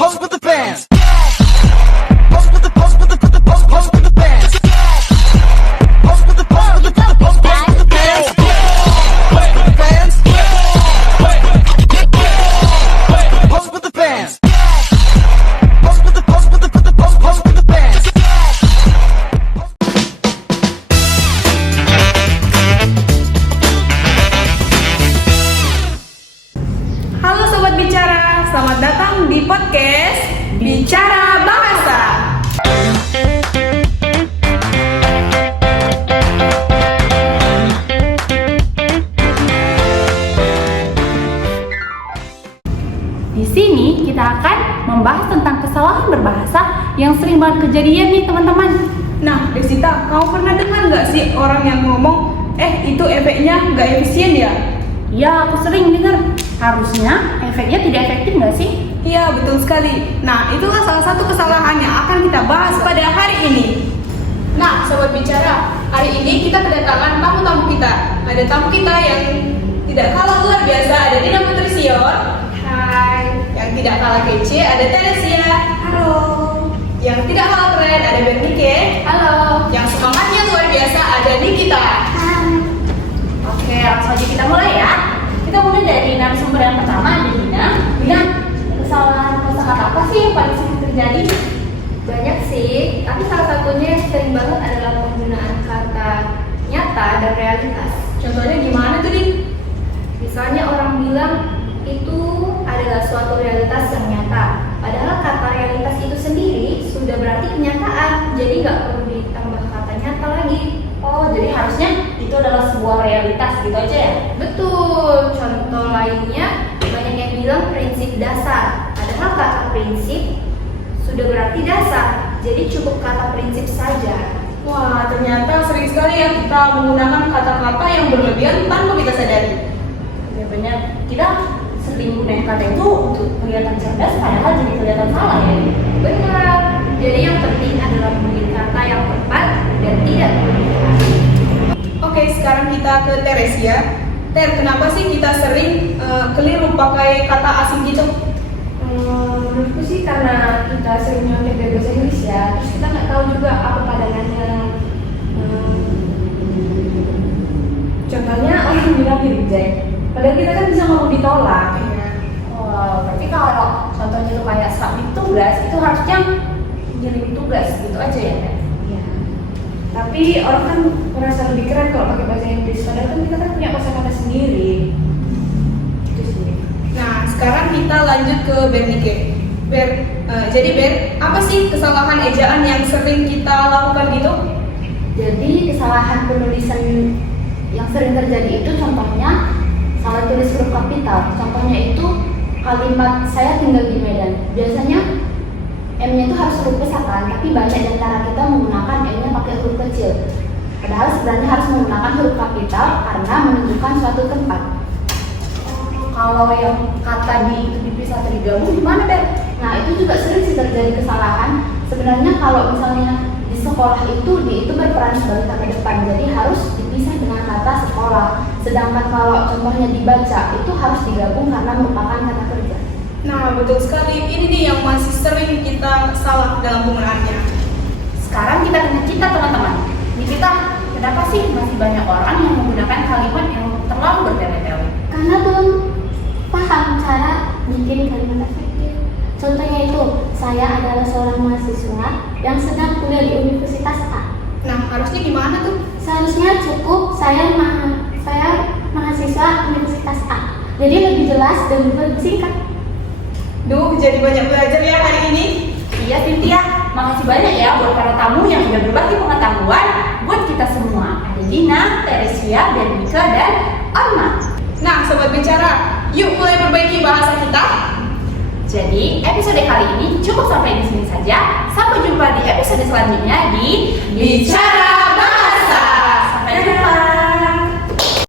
Pose with the bands. Pose with the pose with the pose with the bands. Pose with the pose with the pose with the bands. Pose with the bands. Pose with the bands. Pose with the pose with the pose with the bands. Halo Sobat Bicara, selamat datang di podcast Bicara Bahasa. Di sini kita akan membahas tentang kesalahan berbahasa yang sering banget kejadian nih teman-teman. Nah, Desita, kamu pernah dengar nggak sih orang yang ngomong, itu efeknya nggak efisien ya? Ya, aku sering dengar. Harusnya efeknya tidak efektif nggak sih? Iya, betul sekali. Nah, itulah salah satu kesalahan yang akan kita bahas pada hari ini. Nah, Sobat Bicara, hari ini kita kedatangan tamu-tamu kita. Ada tamu kita yang tidak kalah luar biasa, ada Dina Putrision. Hai. Yang tidak kalah kece, ada Teresia. Halo. Yang tidak kalah keren, ada Bernike. Halo. Yang semangatnya luar biasa, ada Nikita. Oke, langsung aja kita mulai ya. Kita mulai dari narasumber yang pertama, ada Dina. Dina, kesalahan kosakata apa sih yang paling sering terjadi? Banyak sih, tapi salah satunya yang sering banget adalah penggunaan kata nyata dan realitas. Contohnya gimana tuh, Din? Misalnya orang bilang itu adalah suatu realitas yang nyata, padahal kata realitas itu sendiri sudah berarti kenyataan, jadi nggak perlu ditambah kata nyata lagi. Oh, jadi harusnya itu adalah sebuah realitas gitu aja ya? Betul. Contoh lainnya, banyak yang bilang prinsip dasar, padahal kata prinsip sudah berarti dasar, jadi cukup kata prinsip saja. Wah, ternyata sering sekali ya kita menggunakan kata-kata yang berlebihan tanpa kita sadari. Ya benar, kita sering menggunakan kata itu untuk kelihatan cerdas, padahal jadi kelihatan salah ya? Benar. Jadi yang penting adalah memilih kata yang tepat dan tidak berlebihan. Oke, sekarang kita ke Teresia. Ter, kenapa sih kita sering keliru pakai kata asing gitu? Menurutku sih karena kita sering nyontek dari bahasa Inggris ya, terus kita nggak tahu juga apa padanannya. Contohnya orang bilang reject, padahal kita kan bisa ngomong ditolak. Oh, berarti kalau contohnya itu kayak submit tugas, itu harusnya ngirim tugas gitu aja ya kan? Ya. Tapi orang kan merasa lebih keren kalau pakai bahasa Inggris, padahal kan kita kan punya kosakata sendiri. Itu sih. Nah, sekarang kita lanjut ke Bernike. Jadi Ber, apa sih kesalahan ejaan yang sering kita lakukan gitu? Jadi kesalahan penulisan yang sering terjadi itu contohnya salah tulis huruf kapital. Contohnya itu kalimat saya tinggal di Medan. Biasanya M-nya itu harus huruf besar kan, tapi banyak di antara kita menggunakan M-nya pakai huruf kecil. Padahal sebenarnya harus menggunakan huruf kapital karena menunjukkan suatu tempat. Kalau yang kata itu dipisah atau digabung gimana Bel? Nah itu juga sering sih terjadi kesalahan. Sebenarnya kalau misalnya di sekolah itu berperan sebagai kata depan, jadi harus dipisah dengan kata sekolah. Sedangkan kalau contohnya dibaca itu harus digabung karena merupakan kata kerja. Nah, betul sekali. Ini nih yang masih sering kita salah dalam penggunaannya. Sekarang kita tanya kita teman-teman. Ini kita, kenapa sih masih banyak orang yang menggunakan kalimat yang terlalu bertele-tele? Karena belum paham cara bikin kalimat efektif. Contohnya itu, saya adalah seorang mahasiswa yang sedang kuliah di Universitas A. Nah, harusnya gimana tuh? Seharusnya cukup saya mahasiswa Universitas A. Jadi lebih jelas dan lebih singkat. Duh, jadi banyak belajar ya hari ini. Iya Cynthia, makasih banyak ya buat para tamu yang sudah berbagi pengetahuan buat kita semua. Ada Dina, Teresia, Bernika, dan Amma. Nah, Sobat Bicara, yuk mulai perbaiki bahasa kita. Jadi episode kali ini cukup sampai di sini saja. Sampai jumpa di episode selanjutnya di Bicara Bahasa. Sampai jumpa.